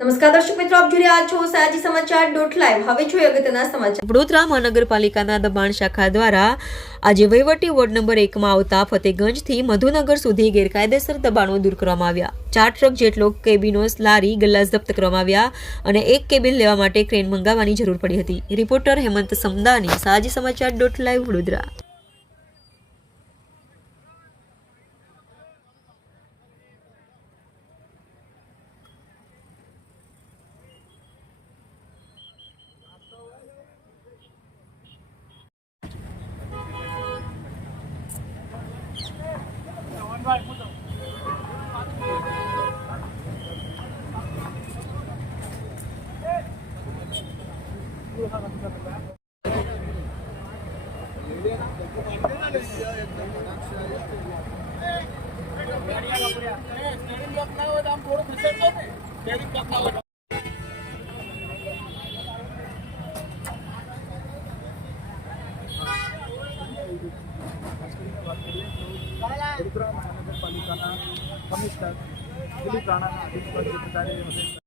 નમસ્કાર દર્શક મિત્રો, આપ જોઈ રહ્યા છો સયાજી સમાચાર .live. હવે જોઈએ અગત્યના સમાચાર. વડોદરા મહાનગરપાલિકાના દબાણ શાખા દ્વારા આજે વહીવટી વોર્ડ નંબર 1 માં આવતા ફતેગંજથી મધુનગર સુધી ગેરકાયદેસર દબાણો દૂર કરવામાં આવ્યા. 4 ટ્રક જેટલો કેબિનોસ, લારી, ગલ્લાસ જપ્ત કરવામાં આવ્યા અને એક કેબિન લેવા માટે ક્રેન મંગાવવાની જરૂર પડી હતી. રિપોર્ટર હેમંત સમદાની, સયાજી સમાચાર .live, વડોદરા. વડોદરા મહાનગરપાલિકાના કમિશનર દિલીપ રાણાના અધિકારી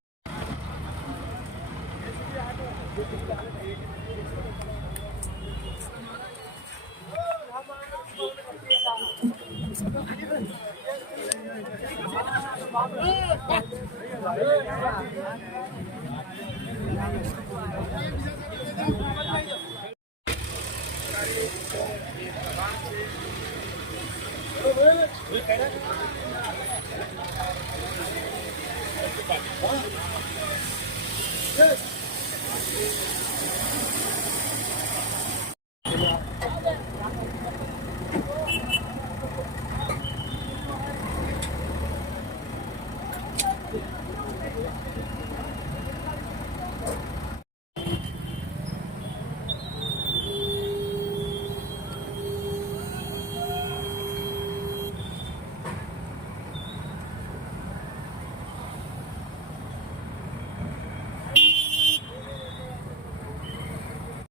Yes.